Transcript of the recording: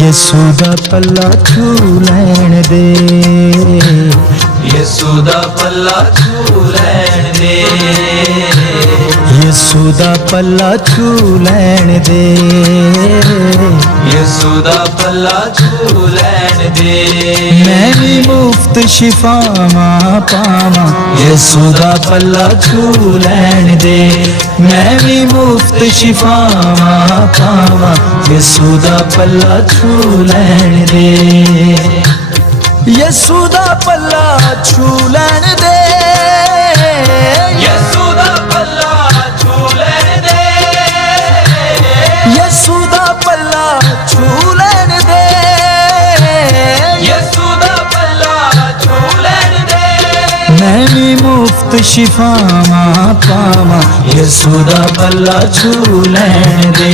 यसू दा पल्ला छू लैण दे, यसू दा पल्ला छू लैण दे, यसू दा पल्ला छू लैण दे, यसू दा पल्ला छू लैण दे। मैं भी मुफ्त शिफावां पावां, यसू दा पल्ला छू लैण दे, मैं भी मुफ्त शिफावां पावां, यसू दा पल्ला छू लैण दे, यसू दा पल्ला छू लैण दे, यसू दा पल्ला छू लैण दे, यसू दा पल्ला छू लैण दे, यसू दा पल्ला छू लैण दे। मैं भी मुफ्त शिफावां पावां, यसू दा पल्ला छू लैण दे,